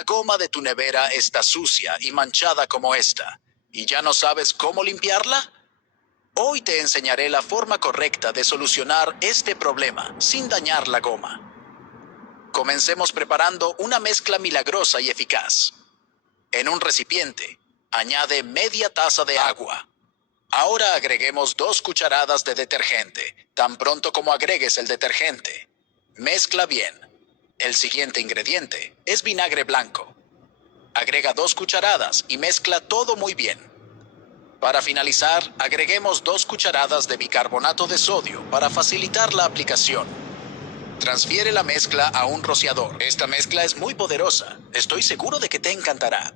La goma de tu nevera está sucia y manchada como esta, ¿y ya no sabes cómo limpiarla? Hoy te enseñaré la forma correcta de solucionar este problema sin dañar la goma. Comencemos preparando una mezcla milagrosa y eficaz. En un recipiente, añade media taza de agua. Ahora agreguemos 2 cucharadas de detergente, tan pronto como agregues el detergente. Mezcla bien. El siguiente ingrediente es vinagre blanco. Agrega 2 cucharadas y mezcla todo muy bien. Para finalizar, agreguemos 2 cucharadas de bicarbonato de sodio para facilitar la aplicación. Transfiere la mezcla a un rociador. Esta mezcla es muy poderosa. Estoy seguro de que te encantará.